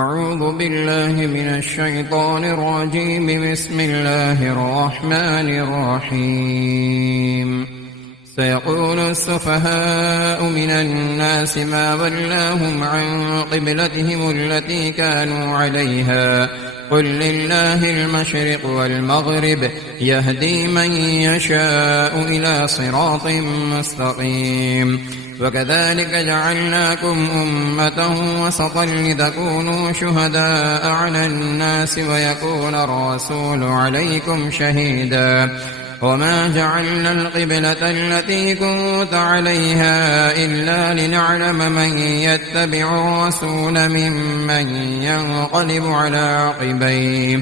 أعوذ بالله من الشيطان الرجيم. بسم الله الرحمن الرحيم. سيقول السفهاء من الناس ما ولاهم عن قبلتهم التي كانوا عليها قل لله المشرق والمغرب يهدي من يشاء إلى صراط مستقيم. وكذلك جعلناكم أمة وسطا لتكونوا شهداء على الناس ويكون الرسول عليكم شهيدا. وما جعلنا القبلة التي كنت عليها إلا لنعلم من يتبع الرسول ممن ينقلب على عقبيه،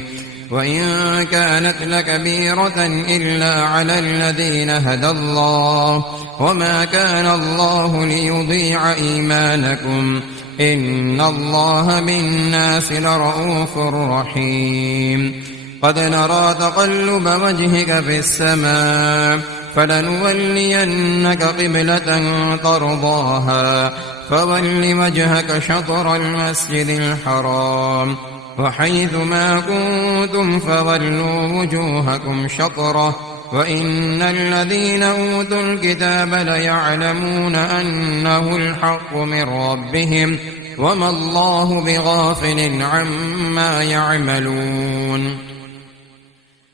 وإن كانت لكبيرة إلا على الذين هدى الله، وما كان الله ليضيع إيمانكم إن الله بالناس لرءوف رحيم. قد نرى تقلب وجهك في السماء فلنولينك قبلة ترضاها فول وجهك شطر المسجد الحرام وحيث ما كنتم فولوا وجوهكم شطره وإن الذين أوتوا الكتاب ليعلمون أنه الحق من ربهم وما الله بغافل عما يعملون.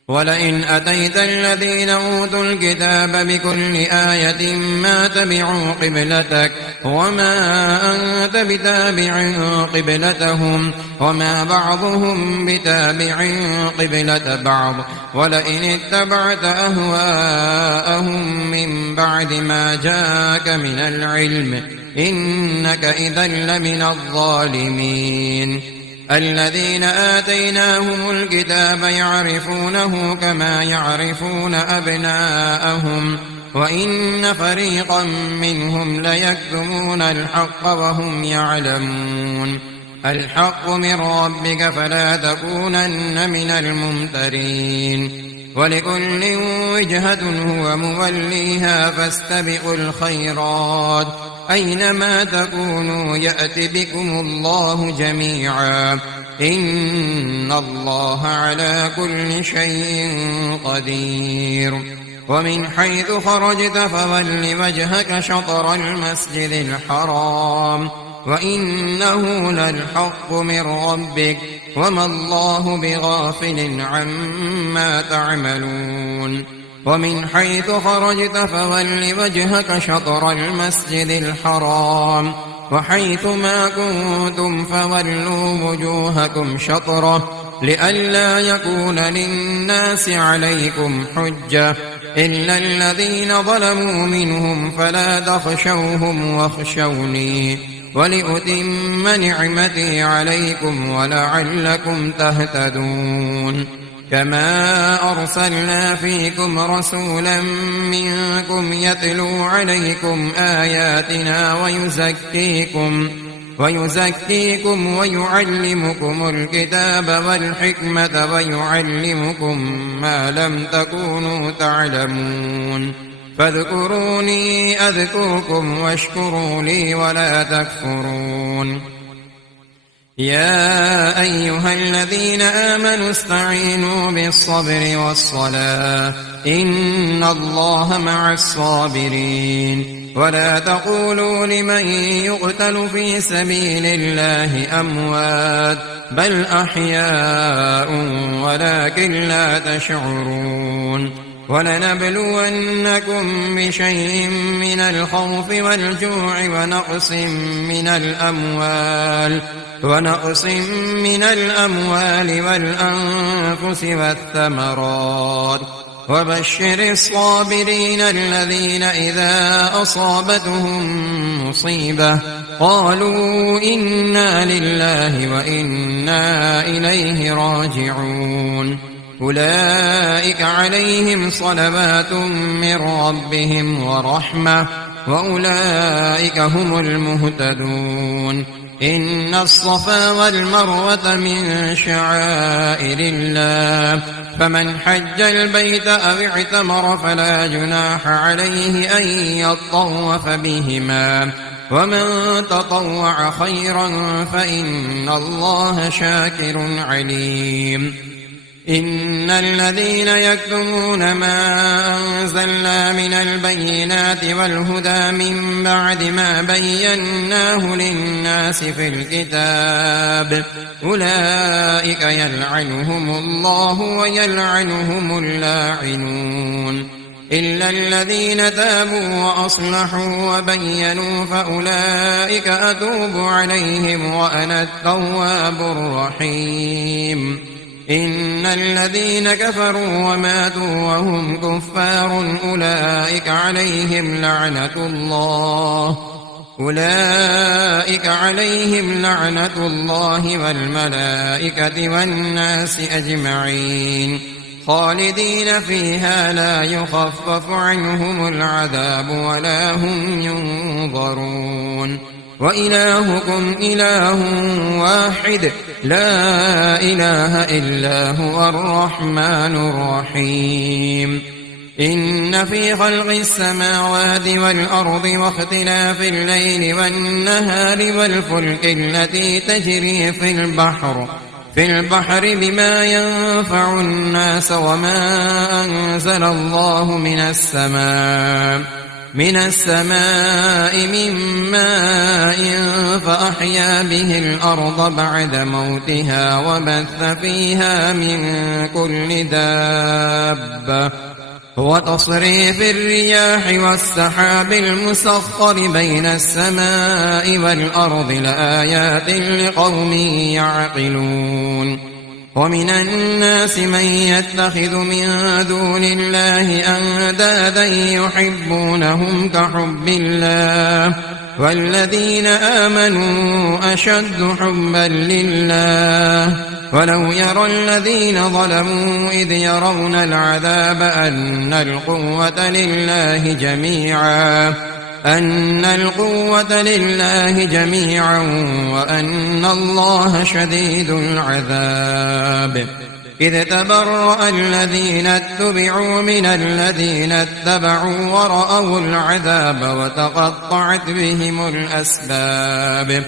ولئن أتيت الذين أوتوا الكتاب بكل آية ما تبعوا قبلتك وما أنت بتابع قبلتهم وما بعضهم بتابع قبلة بعض، ولئن اتبعت أهواءهم من بعد ما جاءك من العلم إنك إذا لمن الظالمين. الذين آتيناهم الكتاب يعرفونه كما يعرفون أبناءهم وإن فريقا منهم ليكتمون الحق وهم يعلمون. الحق من ربك فلا تكونن من الممترين. ولكل وجهة هو موليها فاستبقوا الخيرات أينما تكونوا يأت بكم الله جميعا إن الله على كل شيء قدير. ومن حيث خرجت فول وجهك شطر المسجد الحرام وإنه للحق من ربك وما الله بغافل عما تعملون. ومن حيث خرجت فول وجهك شطر المسجد الحرام وحيث ما كنتم فولوا وجوهكم شطره لئلا يكون للناس عليكم حجة إلا الذين ظلموا منهم فلا تخشوهم واخشوني ولأتم نعمتي عليكم ولعلكم تهتدون. كما أرسلنا فيكم رسولا منكم يتلو عليكم آياتنا ويزكيكم ويعلمكم الكتاب والحكمة ويعلمكم ما لم تكونوا تعلمون. فاذكروني أذكركم واشكروا لي ولا تكفرون. يا أيها الذين آمنوا استعينوا بالصبر والصلاة إن الله مع الصابرين. ولا تقولوا لمن يقتل في سبيل الله أموات بل أحياء ولكن لا تشعرون. ولنبلونكم بشيء من الخوف والجوع ونقص من الأموال والأنفس والثمرات وبشر الصابرين الذين إذا أصابتهم مصيبة قالوا إنا لله وإنا إليه راجعون. أولئك عليهم صلوات من ربهم ورحمة وأولئك هم المهتدون. إن الصفا والمروة من شعائر الله فمن حج البيت أو اعتمر فلا جناح عليه أن يطوف بهما ومن تطوع خيرا فإن الله شاكر عليم. إن الذين يكتمون ما أنزلنا من البينات والهدى من بعد ما بيناه للناس في الكتاب أولئك يلعنهم الله ويلعنهم اللاعنون إلا الذين تابوا وأصلحوا وبينوا فأولئك أتوب عليهم وأنا التواب الرحيم. إن الذين كفروا وماتوا وهم كفار أولئك عليهم لعنة الله والملائكة والناس أجمعين خالدين فيها لا يخفف عنهم العذاب ولا هم ينظرون وإلهكم إله واحد لا إله إلا هو الرحمن الرحيم. إن في خلق السماوات والأرض واختلاف الليل والنهار والفلك التي تجري في البحر بما ينفع الناس وما أنزل الله من السماء من ماء فأحيا به الأرض بعد موتها وبث فيها من كل دابة وتصريف الرياح والسحاب المسخر بين السماء والأرض لآيات لقوم يعقلون. ومن الناس من يتخذ من دون الله أندادا يحبونهم كحب الله والذين آمنوا أشد حبا لله ولو يرى الذين ظلموا إذ يرون العذاب أن القوة لله جميعا وأن الله شديد العذاب. إذ تبرأ الذين اتبعوا من الذين اتبعوا ورأوا العذاب وتقطعت بهم الأسباب.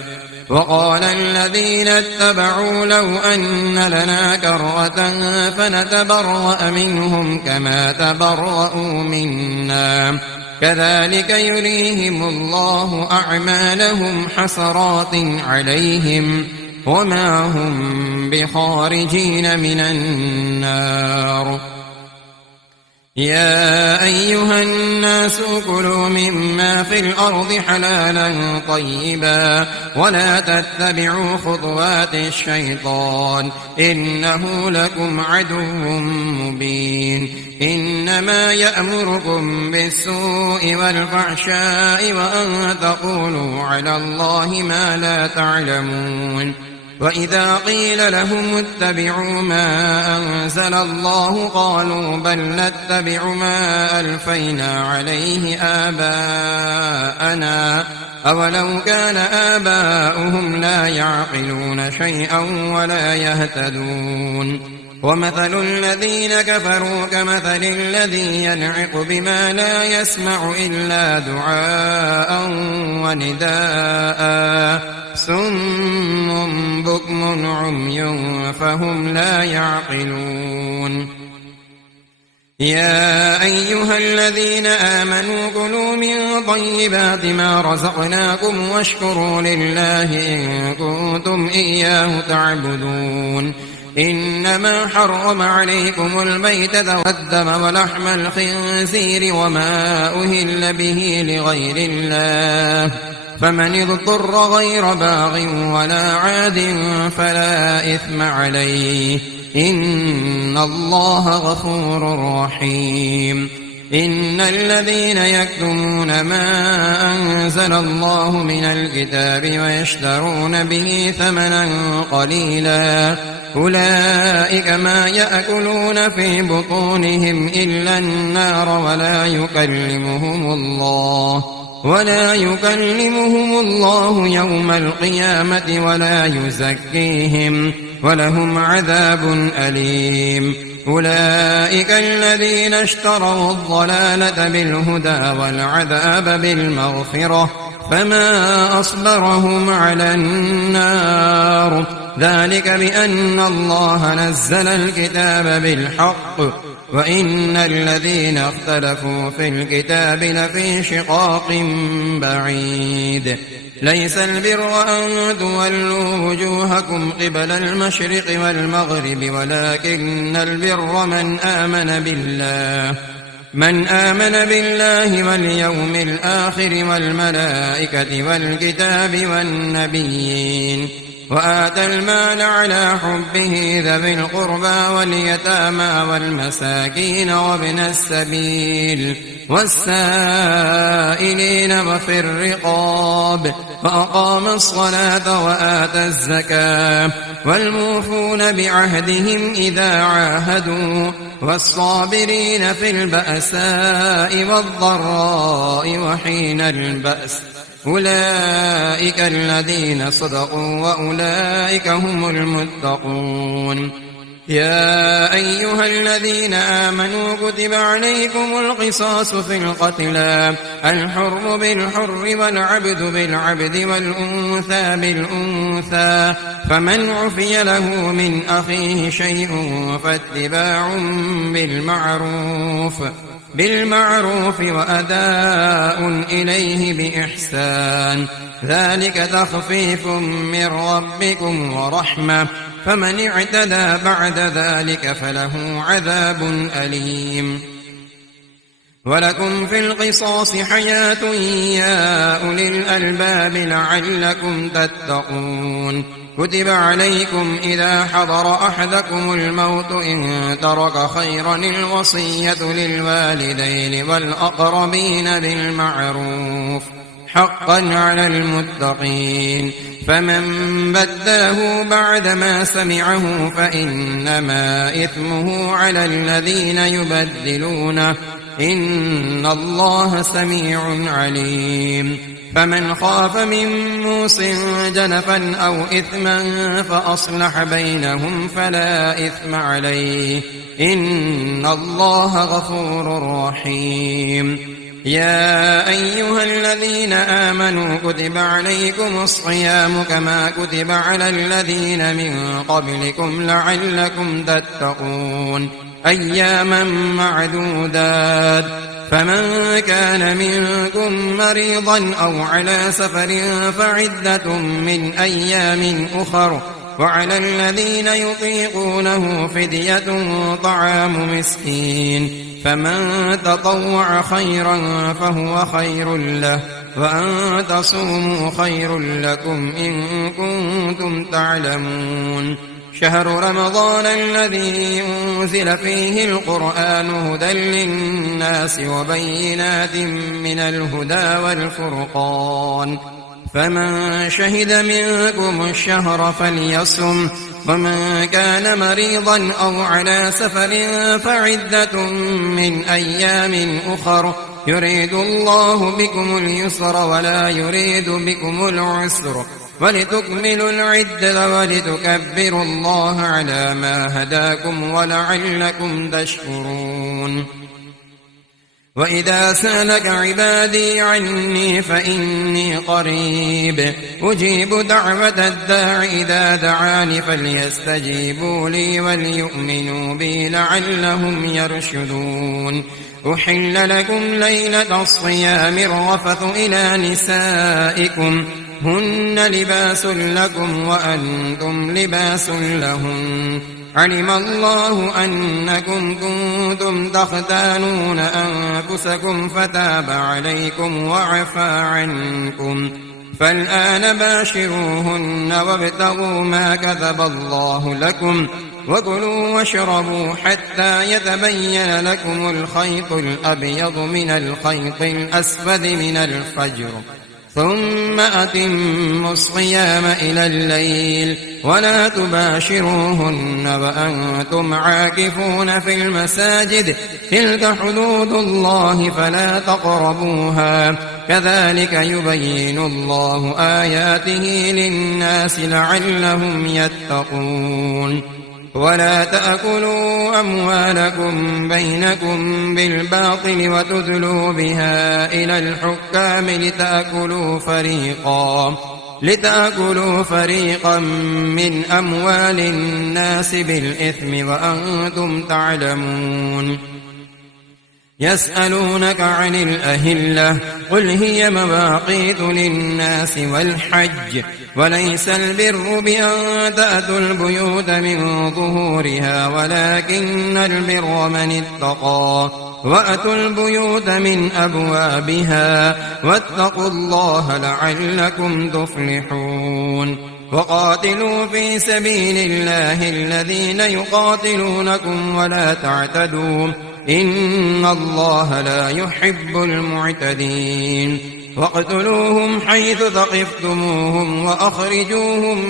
وقال الذين اتبعوا لو أن لنا كرة فنتبرأ منهم كما تبرأوا منا كذلك يريهم الله أعمالهم حسرات عليهم وما هم بخارجين من النار. يا أيها الناس كلوا مما في الأرض حلالا طيبا ولا تتبعوا خطوات الشيطان إنه لكم عدو مبين. إنما يأمركم بالسوء والفحشاء وأن تقولوا على الله ما لا تعلمون. وإذا قيل لهم اتبعوا ما أنزل الله قالوا بل نتبع ما ألفينا عليه آباءنا أولو كان آباؤهم لا يعقلون شيئا ولا يهتدون. ومثل الذين كفروا كمثل الذي ينعق بما لا يسمع إلا دعاء ونداء صم بكم عمي فهم لا يعقلون. يا أيها الذين آمنوا كلوا من طيبات ما رزقناكم واشكروا لله إن كنتم إياه تعبدون. إنما حرم عليكم الميتة والدم ولحم الخنزير وما أهل به لغير الله فمن اضطر غير باغ ولا عاد فلا إثم عليه إن الله غفور رحيم. إن الذين يكتمون ما أنزل الله من الكتاب ويشترون به ثمنا قليلا أولئك ما يأكلون في بطونهم إلا النار ولا يكلمهم الله يوم القيامة ولا يزكيهم ولهم عذاب أليم. أولئك الذين اشتروا الضلالة بالهدى والعذاب بالمغفرة فما أصبرهم على النار ذلك بأن الله نزل الكتاب بالحق وإن الذين اختلفوا في الكتاب لفي شقاق بعيد ليس البر أن تولوا وجوهكم قبل المشرق والمغرب ولكن البر من آمن بالله واليوم الآخر والملائكة والكتاب والنبيين وآتى المال على حبه ذوي القربى واليتامى والمساكين وابن السبيل والسائلين وفي الرقاب وأقام الصلاة وآتى الزكاة والموفون بعهدهم إذا عاهدوا والصابرين في البأساء والضراء وحين البأس أولئك الذين صدقوا وأولئك هم المتقون يا أيها الذين آمنوا كتب عليكم القصاص في القتلى الحر بالحر والعبد بالعبد والأنثى بالأنثى فمن عفي له من أخيه شيء فاتباع بالمعروف وأداء إليه بإحسان ذلك تخفيف من ربكم ورحمة فمن اعتدى بعد ذلك فله عذاب أليم ولكم في القصاص حياة يا أولي الألباب لعلكم تتقون كتب عليكم إذا حضر أحدكم الموت إن ترك خيرا الوصية للوالدين والأقربين بالمعروف حقا على المتقين فمن بدله بعدما سمعه فإنما إثمه على الذين يبدلونه إن الله سميع عليم فمن خاف من موص جنفا أو إثما فأصلح بينهم فلا إثم عليه إن الله غفور رحيم يا أيها الذين آمنوا كتب عليكم الصيام كما كتب على الذين من قبلكم لعلكم تتقون أياما معدودات فمن كان منكم مريضا أو على سفر فعدة من أيام أخر وعلى الذين يطيقونه فدية طعام مسكين فمن تطوع خيرا فهو خير له وأن تصوموا خير لكم إن كنتم تعلمون شهر رمضان الذي أنزل فيه القرآن هدى للناس وبينات من الهدى والفرقان فمن شهد منكم الشهر فليصم ومن كان مريضا أو على سفر فعدة من أيام أخر يريد الله بكم اليسر ولا يريد بكم العسر ولتكملوا العدة ولتكبروا الله على ما هداكم ولعلكم تشكرون وإذا سألك عبادي عني فإني قريب أجيب دعوة الداع إذا دعاني فليستجيبوا لي وليؤمنوا بي لعلهم يرشدون أحل لكم ليلة الصيام الرفث إلى نسائكم هن لباس لكم وأنتم لباس لهن علم الله أنكم كنتم تختانون أنفسكم فتاب عليكم وعفى عنكم فالآن باشروهن وابتغوا ما كتب الله لكم وكلوا واشربوا حتى يتبين لكم الخيط الأبيض من الخيط الأسود من الفجر ثم أتموا الصيام إلى الليل ولا تباشروهن وأنتم عاكفون في المساجد تلك حدود الله فلا تقربوها كذلك يبين الله آياته للناس لعلهم يتقون ولا تأكلوا أموالكم بينكم بالباطل وتدلوا بها إلى الحكام لتأكلوا فريقا من أموال الناس بالإثم وأنتم تعلمون. يسألونك عن الأهلة قل هي مواقيت للناس والحج وليس البر بأن تأتوا البيوت من ظهورها ولكن البر من اتقى وأتوا البيوت من أبوابها واتقوا الله لعلكم تفلحون. وقاتلوا في سبيل الله الذين يقاتلونكم ولا تعتدوا إن الله لا يحب المعتدين. واقتلوهم حيث ثقفتموهم وأخرجوهم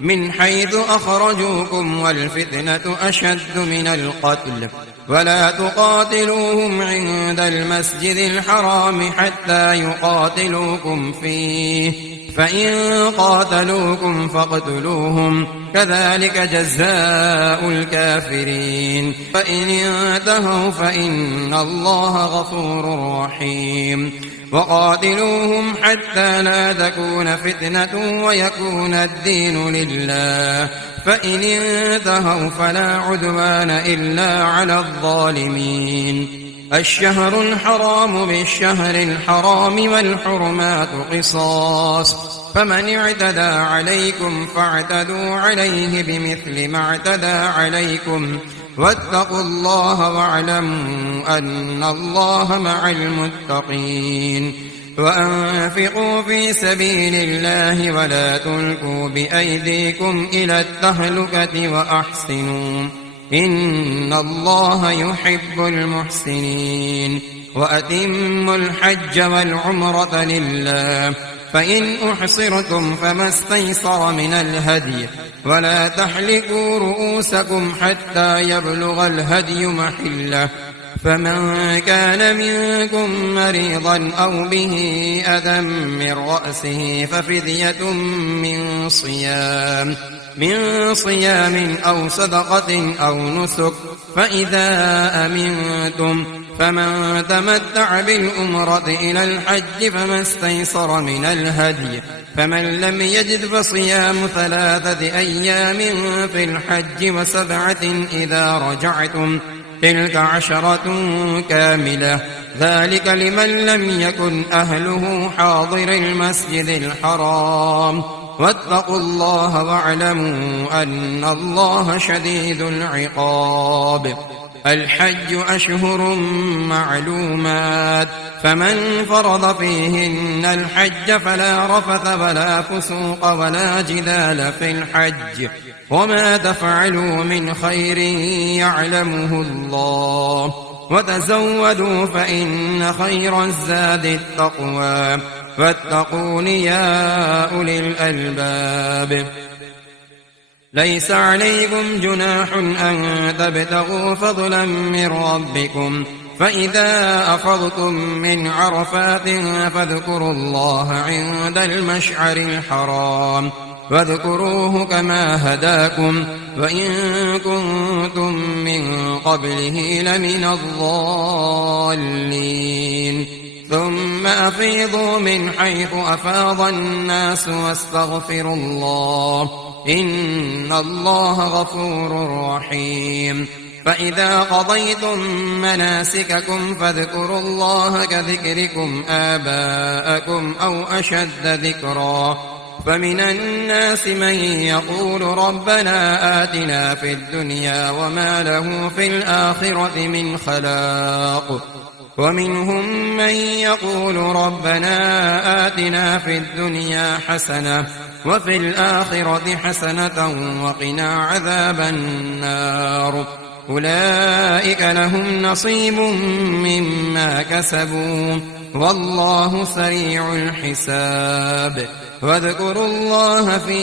من حيث أخرجوكم والفتنة أشد من القتل ولا تقاتلوهم عند المسجد الحرام حتى يقاتلوكم فيه فإن قاتلوكم فاقتلوهم كذلك جزاء الكافرين. فإن انتهوا فإن الله غفور رحيم. وقاتلوهم حتى لا تكون فتنة ويكون الدين لله فإن انتهوا فلا عدوان إلا على الظالمين. الشهر الحرام بالشهر الحرام والحرمات قصاص فمن اعتدى عليكم فاعتدوا عليه بمثل ما اعتدى عليكم واتقوا الله واعلموا أن الله مع المتقين. وأنفقوا في سبيل الله ولا تلقوا بأيديكم إلى التهلكة وأحسنوا إن الله يحب المحسنين. وأتموا الحج والعمرة لله فإن أحصرتم فما استيسر من الهدي ولا تحلقوا رؤوسكم حتى يبلغ الهدي محله فمن كان منكم مريضا أو به أذى من رأسه ففدية من صيام أو صدقة أو نسك فإذا أمنتم فمن تمتع بالأمرة إلى الحج فما استيسر من الهدي فمن لم يجد فصيام 3 أيام في الحج و7 إذا رجعتم تلك 10 كاملة ذلك لمن لم يكن أهله حاضر المسجد الحرام واتقوا الله واعلموا أن الله شديد العقاب. الحج أشهر معلومات فمن فرض فيهن الحج فلا رفث ولا فسوق ولا جدال في الحج وما تفعلوا من خير يعلمه الله وتزودوا فإن خير الزاد التقوى واتقون يا أولي الألباب. ليس عليكم جناح أن تبتغوا فضلا من ربكم فإذا أفضتم من عرفات فاذكروا الله عند المشعر الحرام واذكروه كما هداكم وإن كنتم من قبله لمن الضالين. ثم أفيضوا من حيث أفاض الناس واستغفروا الله إن الله غفور رحيم. فإذا قضيتم مناسككم فاذكروا الله كذكركم آباءكم أو أشد ذكرا فمن الناس من يقول ربنا آتنا في الدنيا وما له في الآخرة من خلاق ومنهم من يقول ربنا آتنا في الدنيا حسنة وفي الآخرة حسنة وقنا عذاب النار. أولئك لهم نصيب مما كسبوا والله سريع الحساب. واذكروا الله في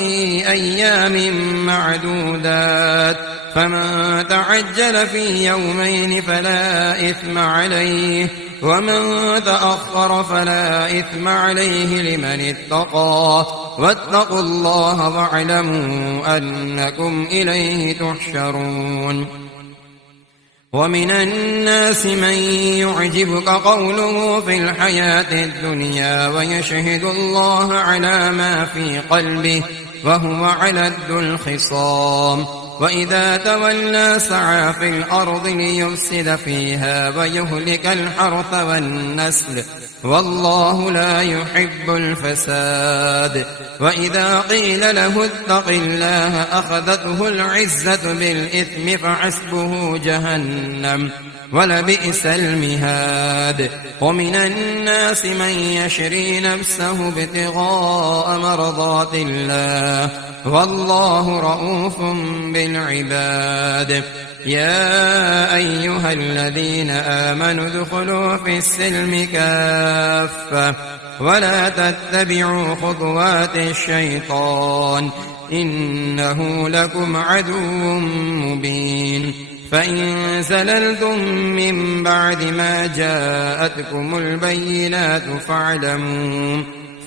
أيام معدودات فمن تعجل في يومين فلا إثم عليه ومن تأخر فلا إثم عليه لمن اتقى واتقوا الله واعلموا أنكم إليه تحشرون ومن الناس من يعجبك قوله في الحياة الدنيا ويشهد الله على ما في قلبه وهو على الخصام وإذا تولى سعى في الأرض ليفسد فيها ويهلك الحرث والنسل والله لا يحب الفساد وإذا قيل له اتق الله أخذته العزة بالإثم فحسبه جهنم ولبئس المهاد ومن الناس من يشري نفسه ابتغاء مرضات الله والله رؤوف بالعباد يا أيها الذين آمنوا ادخلوا في السلم كافة ولا تتبعوا خطوات الشيطان إنه لكم عدو مبين فإن زللتم من بعد ما جاءتكم البينات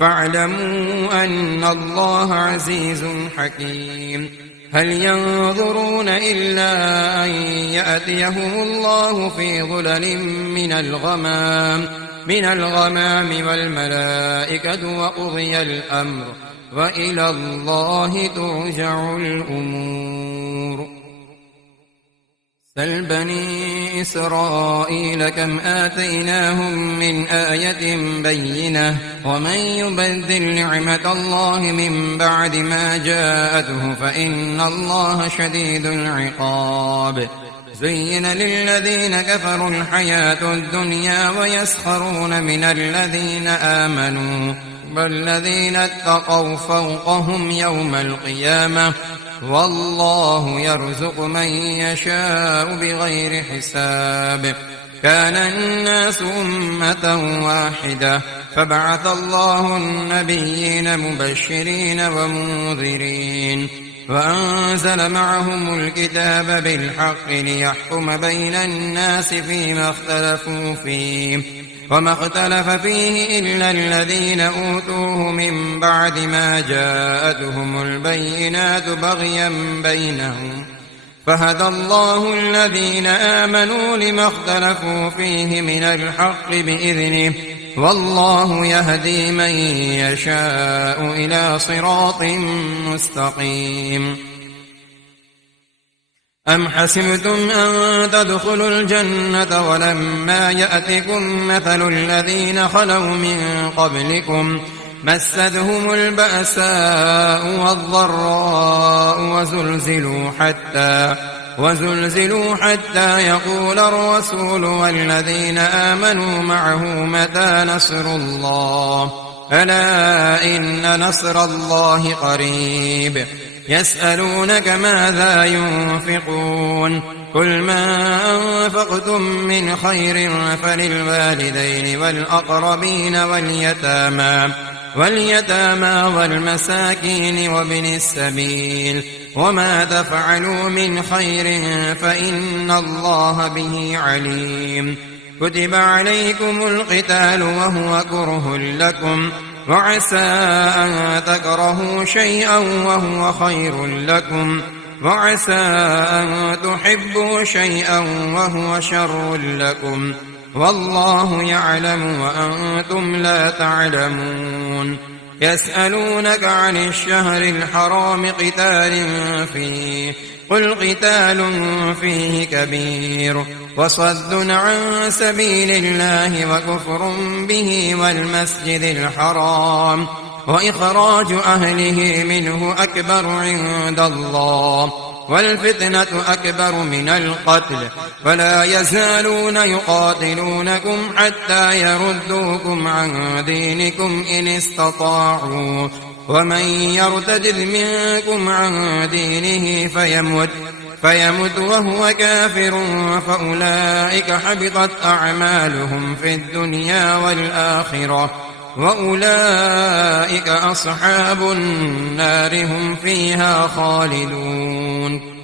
فاعلموا أن الله عزيز حكيم هل ينظرون إلا أن يأتيهم الله في ظلل من الغمام والملائكة وقضي الأمر وإلى الله ترجع الأمور سل بني إسرائيل كم آتيناهم من آية بينة ومن يبدل نعمة الله من بعد ما جاءته فإن الله شديد العقاب زين للذين كفروا الحياة الدنيا ويسخرون من الذين آمنوا والذين اتقوا فوقهم يوم القيامة والله يرزق من يشاء بغير حساب كان الناس أمة واحدة فبعث الله النبيين مبشرين ومنذرين وأنزل معهم الكتاب بالحق ليحكم بين الناس فيما اختلفوا فيه وما اختلف فيه إلا الذين أوتوه من بعد ما جاءتهم البينات بغيا بينهم فهدى الله الذين آمنوا لما اختلفوا فيه من الحق بإذنه والله يهدي من يشاء إلى صراط مستقيم أم حسبتم أن تدخلوا الجنة ولما يأتكم مثل الذين خلوا من قبلكم مستهم البأساء والضراء وزلزلوا حتى يقول الرسول والذين آمنوا معه متى نصر الله ألا إن نصر الله قريب يسألونك ماذا ينفقون قل ما أنفقتم من خير فللوالدين والأقربين واليتامى والمساكين وابن السبيل وما تفعلوا من خير فإن الله به عليم كتب عليكم القتال وهو كره لكم وعسى أن تكرهوا شيئا وهو خير لكم وعسى أن تحبوا شيئا وهو شر لكم والله يعلم وأنتم لا تعلمون يسألونك عن الشهر الحرام قتال فيه قل قتال فيه كبير وصد عن سبيل الله وكفر به والمسجد الحرام وإخراج أهله منه أكبر عند الله والفتنة أكبر من القتل ولا يزالون يقاتلونكم حتى يردوكم عن دينكم إن استطاعوا ومن يرتد منكم عن دينه فيمت وهو كافر فأولئك حبطت أعمالهم في الدنيا والآخرة وأولئك أصحاب النار هم فيها خالدون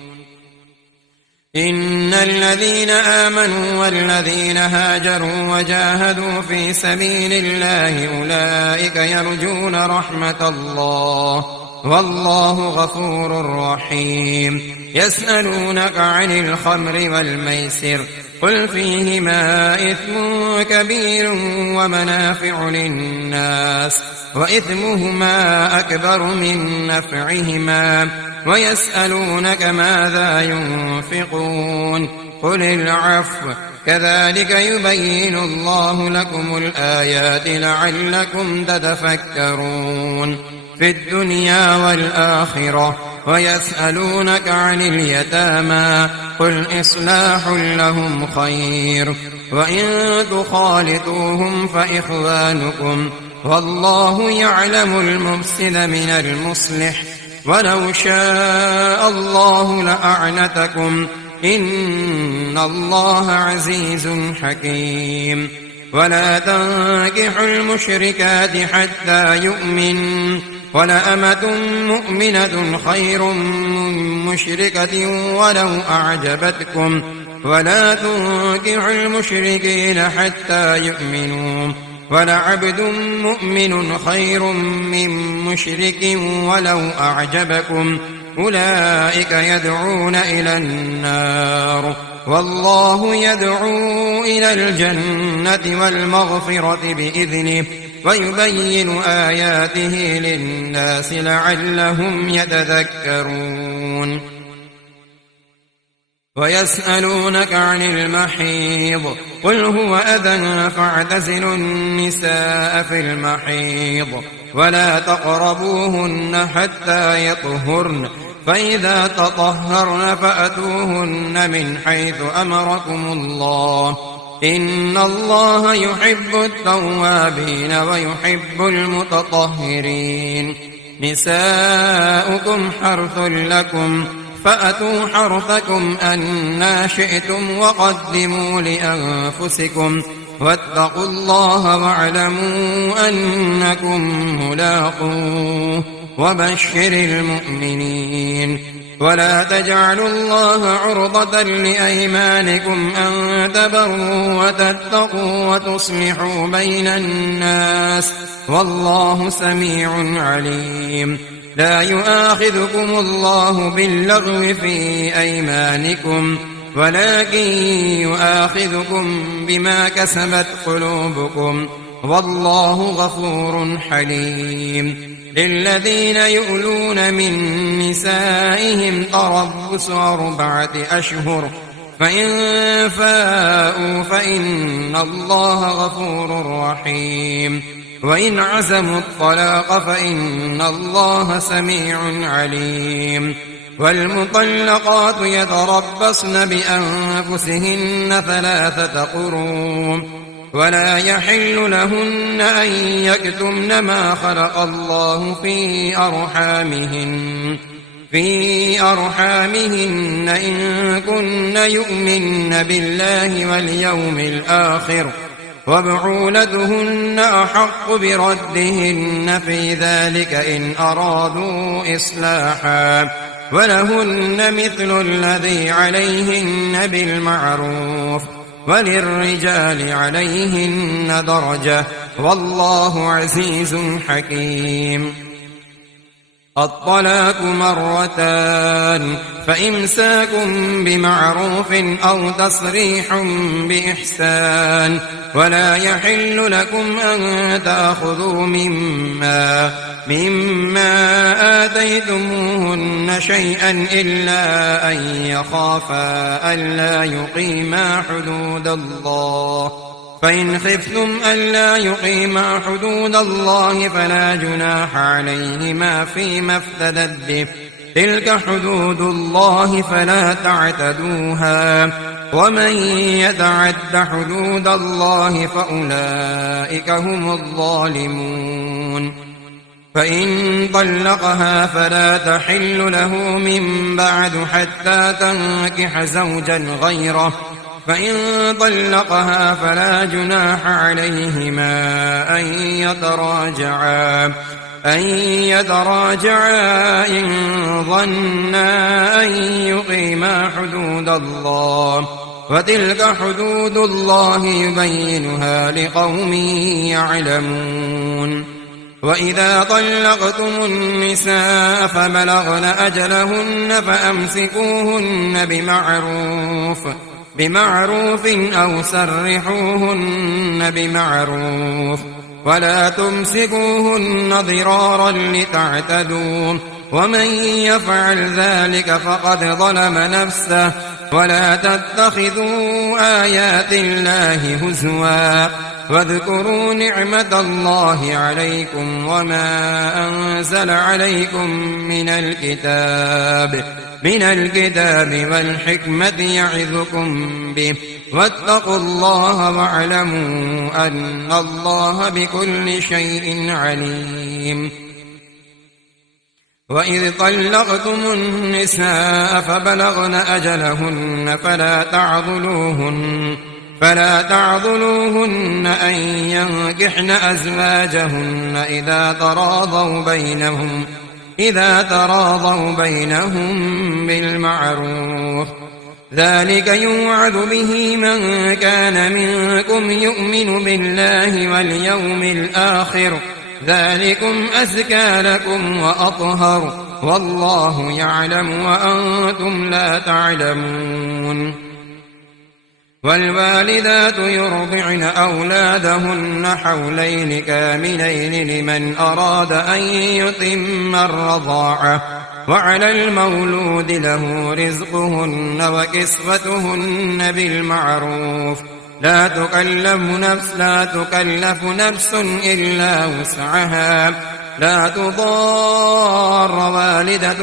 إن الذين آمنوا والذين هاجروا وجاهدوا في سبيل الله أولئك يرجون رحمة الله والله غفور رحيم. يسألونك عن الخمر والميسر قل فيهما إثم كبير ومنافع للناس وإثمهما أكبر من نفعهما ويسألونك ماذا ينفقون قل العفو كذلك يبين الله لكم الآيات لعلكم تتفكرون في الدنيا والآخرة. ويسألونك عن اليتامى قل إصلاح لهم خير وإن تخالطوهم فإخوانكم والله يعلم المفسد من المصلح ولو شاء الله لأعنتكم إن الله عزيز حكيم. ولا تنكحوا المشركات حتى يؤمنوا ولأمة مؤمنة خير من مشركة ولو أعجبتكم ولا تنكحوا المشركين حتى يؤمنوا ولعبد مؤمن خير من مشرك ولو أعجبكم أولئك يدعون إلى النار والله يدعو إلى الجنة والمغفرة بإذنه ويبين آياته للناس لعلهم يتذكرون. ويسألونك عن المحيض قل هو أذى فاعتزلوا النساء في المحيض ولا تقربوهن حتى يطهرن فإذا تطهرن فأتوهن من حيث أمركم الله إن الله يحب التوابين ويحب المتطهرين. نساؤكم حرث لكم فأتوا حرثكم أنى شئتم وقدموا لأنفسكم واتقوا الله واعلموا أنكم ملاقوه وبشر المؤمنين. ولا تجعلوا الله عرضة لأيمانكم أن تبروا وتتقوا وتصلحوا بين الناس والله سميع عليم. لا يؤاخذكم الله باللغو في أيمانكم ولكن يؤاخذكم بما كسبت قلوبكم والله غفور حليم. للذين يؤلون من نسائهم تربص 4 أشهر فإن فاءوا فإن الله غفور رحيم. وإن عزموا الطلاق فإن الله سميع عليم. والمطلقات يتربصن بأنفسهن 3 قروء ولا يحل لهن أن يكتمن ما خلق الله في أرحامهن إن كن يؤمن بالله واليوم الآخر وبعولتهن أحق بردهن في ذلك إن أرادوا إصلاحا ولهن مثل الذي عليهن بالمعروف وللرجال عليهن درجة والله عزيز حكيم. الطلاق 2 فإمساك بمعروف أو تسريح بإحسان ولا يحل لكم أن تأخذوا مما آتيتموهن شيئا إلا أن يخافا ألا يقيما حدود الله فإن خفتم ألا يقيما حدود الله فلا جناح عليهما فيما افتدت به تلك حدود الله فلا تعتدوها ومن يتعد حدود الله فأولئك هم الظالمون. فإن طلقها فلا تحل له من بعد حتى تنكح زوجا غيره فإن طلقها فلا جناح عليهما أن يتراجعا إن ظنا أن يقيما حدود الله وتلك حدود الله يبينها لقوم يعلمون. وإذا طلقتم النساء فبلغن أجلهن فأمسكوهن بمعروف أو سرحوهن بمعروف ولا تمسكوهن ضرارا لتعتدوا ومن يفعل ذلك فقد ظلم نفسه ولا تتخذوا آيات الله هزوا واذكروا نعمة الله عليكم وما أنزل عليكم من الكتاب والحكمة يعظكم به واتقوا الله واعلموا أن الله بكل شيء عليم. وإذ طلقتم النساء فبلغن أجلهن فلا تعضلوهن أن ينكحن أزواجهن إذا تراضوا بينهم بالمعروف ذلك يوعظ به من كان منكم يؤمن بالله واليوم الآخر ذلكم أزكى لكم وأطهر والله يعلم وأنتم لا تعلمون. والوالدات يرضعن أولادهن حولين كاملين لمن أراد أن يتم الرضاعة وعلى المولود له رزقهن وكسوتهن بالمعروف لا تكلف نفس إلا وسعها لا تضار والدة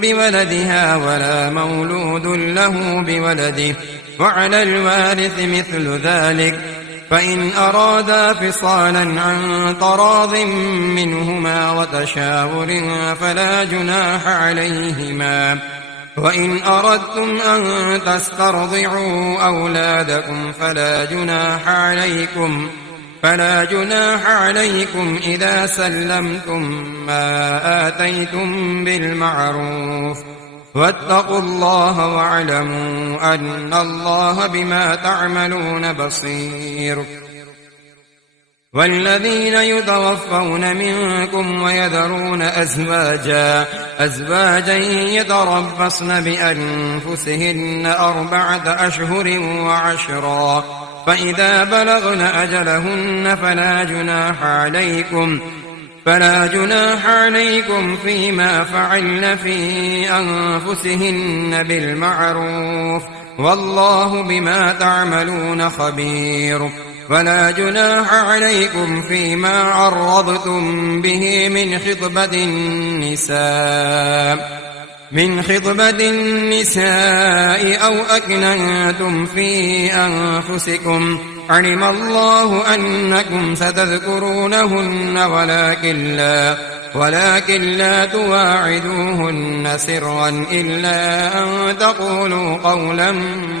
بولدها ولا مولود له بولده وعلى الوارث مثل ذلك فإن أرادا فصالا عن تراض منهما وتشاور فلا جناح عليهما. وإن أردتم أن تسترضعوا أولادكم فلا جناح عليكم إذا سلمتم ما آتيتم بالمعروف واتقوا الله واعلموا أن الله بما تعملون بصير. والذين يتوفون منكم ويذرون أزواجا يتربصن بأنفسهن 4 أشهر وعشرا فإذا بلغن أجلهن فلا جناح عليكم فيما فعلن في أنفسهن بالمعروف والله بما تعملون خبير. ولا جناح عليكم فيما عرضتم به من خطبة النساء أو أكننتم في أنفسكم علم الله أنكم ستذكرونهن ولكن لا تواعدوهن سرا إلا أن تقولوا قولا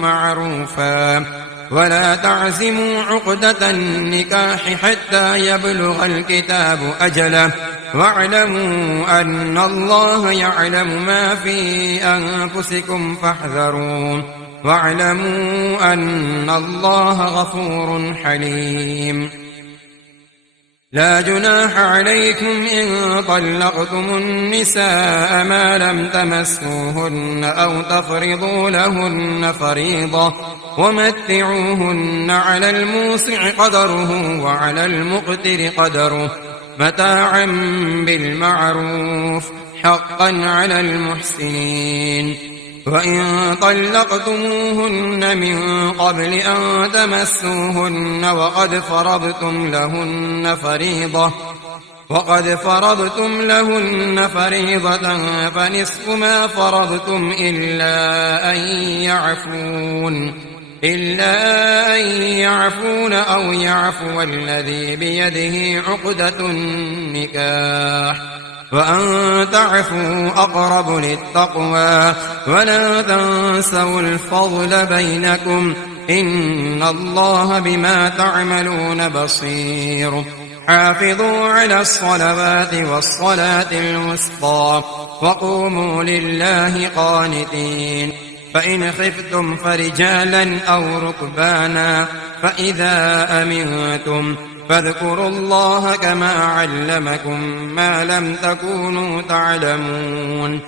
معروفا ولا تعزموا عقدة النكاح حتى يبلغ الكتاب أجله واعلموا أن الله يعلم ما في أنفسكم فاحذروا واعلموا أن الله غفور حليم. لا جناح عليكم إن طلقتم النساء ما لم تمسوهن أو تفرضوا لهن فريضة ومتعوهن على الموسع قدره وعلى المقتر قدره متاعا بالمعروف حقا على المحسنين. وإن طلقتموهن من قبل أن تمسوهن وقد فرضتم لهن فريضة فنصف ما فرضتم إلا أن يعفون أو يعفو الذي بيده عقدة النكاح وأن تعفوا أقرب للتقوى ولا تنسوا الفضل بينكم إن الله بما تعملون بصير. حافظوا على الصلوات والصلاة الوسطى وقوموا لله قانتين. فإن خفتم فرجالا أو ركبانا فإذا أمنتم فاذكروا الله كما علمكم ما لم تكونوا تعلمون.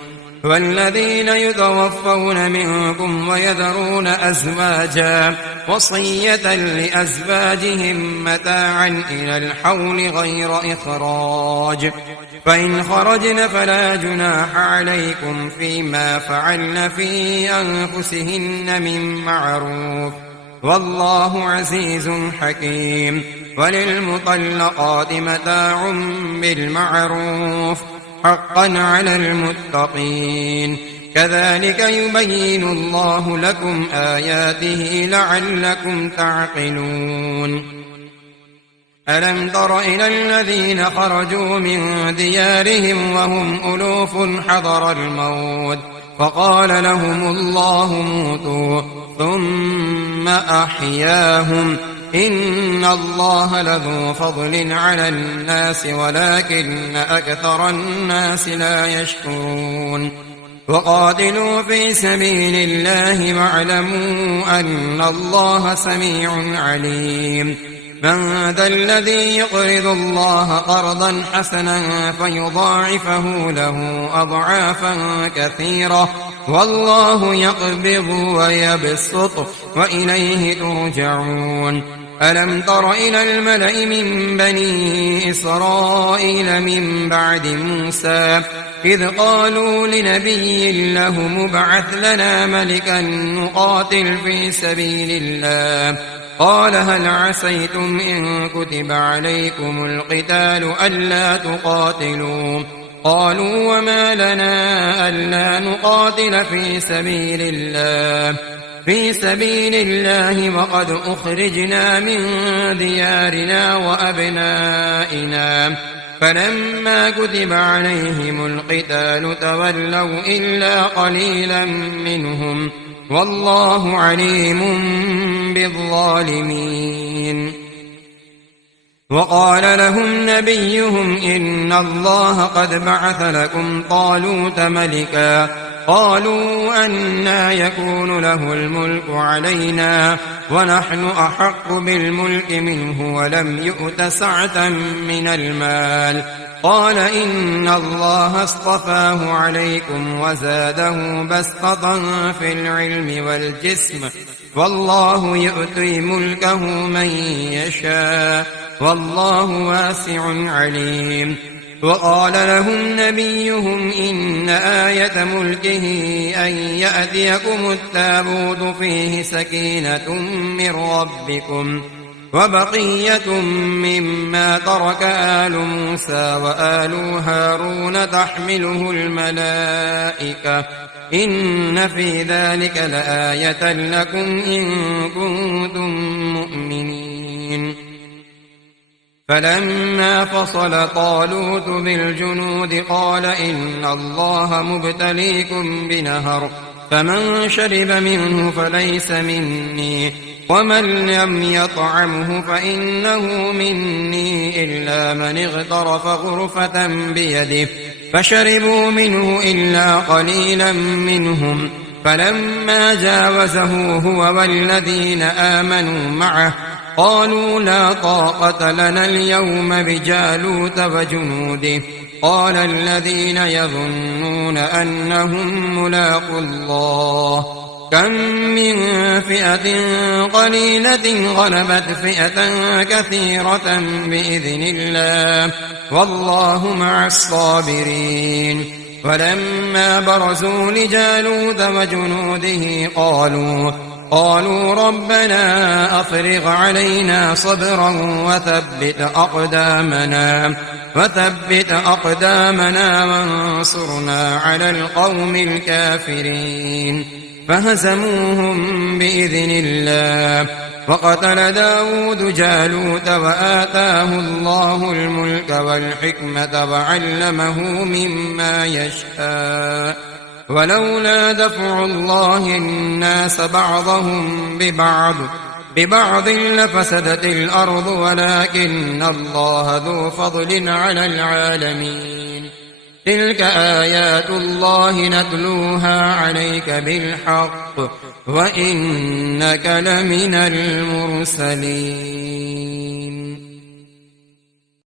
والذين يتوفون منكم ويذرون أزواجا وصية لأزواجهم متاعا إلى الحول غير إخراج، فإن خرجن فلا جناح عليكم فيما فعلن في أنفسهن من معروف، والله عزيز حكيم. وللمطلقات متاع بالمعروف حقا على المتقين، كذلك يبين الله لكم آياته لعلكم تعقلون. ألم تر إلى الذين خرجوا من ديارهم وهم ألوف حذر الموت فقال لهم الله موتوا ثم أحياهم، إن الله لذو فضل على الناس ولكن أكثر الناس لا يشكرون. وقاتلوا في سبيل الله واعلموا أن الله سميع عليم. من ذا الذي يقرض الله قرضا حسنا فيضاعفه له أضعافا كثيرة والله يقبض ويبسط وإليه ترجعون. ألم تر إلى الملأ من بني إسرائيل من بعد موسى إذ قالوا لنبي له مبعث لنا ملكا نقاتل في سبيل الله قال هل عسيتم إن كتب عليكم القتال ألا تقاتلوا قالوا وما لنا ألا نقاتل في سبيل الله وقد أخرجنا من ديارنا وأبنائنا فلما كتب عليهم القتال تولوا إلا قليلا منهم والله عليم بالظالمين. وقال لهم نبيهم إن الله قد بعث لكم طالوت ملكا قالوا أنى يكون له الملك علينا ونحن أحق بالملك منه ولم يؤت سعة من المال قال إن الله اصطفاه عليكم وزاده بسطة في العلم والجسم والله يؤتي ملكه من يشاء والله واسع عليم. وقال لهم نبيهم إن آية ملكه أن يأتيكم التابوت فيه سكينة من ربكم وبقية مما ترك آل موسى وآل هارون تحمله الملائكة إن في ذلك لآية لكم إن كنتم مؤمنين. فلما فصل طالوت بالجنود قال إن الله مبتليكم بنهر فمن شرب منه فليس مني ومن لم يطعمه فإنه مني إلا من اغترف غرفة بيده فشربوا منه إلا قليلا منهم فلما جاوزه هو والذين آمنوا معه قالوا لا طاقة لنا اليوم بجالوت وجنوده قال الذين يظنون أنهم ملاقو الله كم من فئة قليلة غلبت فئة كثيرة بإذن الله والله مع الصابرين. ولما برزوا لجالوت وجنوده قالوا ربنا أفرغ علينا صبرا وثبت أقدامنا وانصرنا على القوم الكافرين فهزموهم بإذن الله. وقتل داود جالوت وآتاه الله الملك والحكمة وعلمه مما يشاء ولولا دفع الله الناس بعضهم ببعض ببعض لفسدت الأرض ولكن الله ذو فضل على العالمين. تلك آيات الله نتلوها عليك بالحق وإنك لمن المرسلين.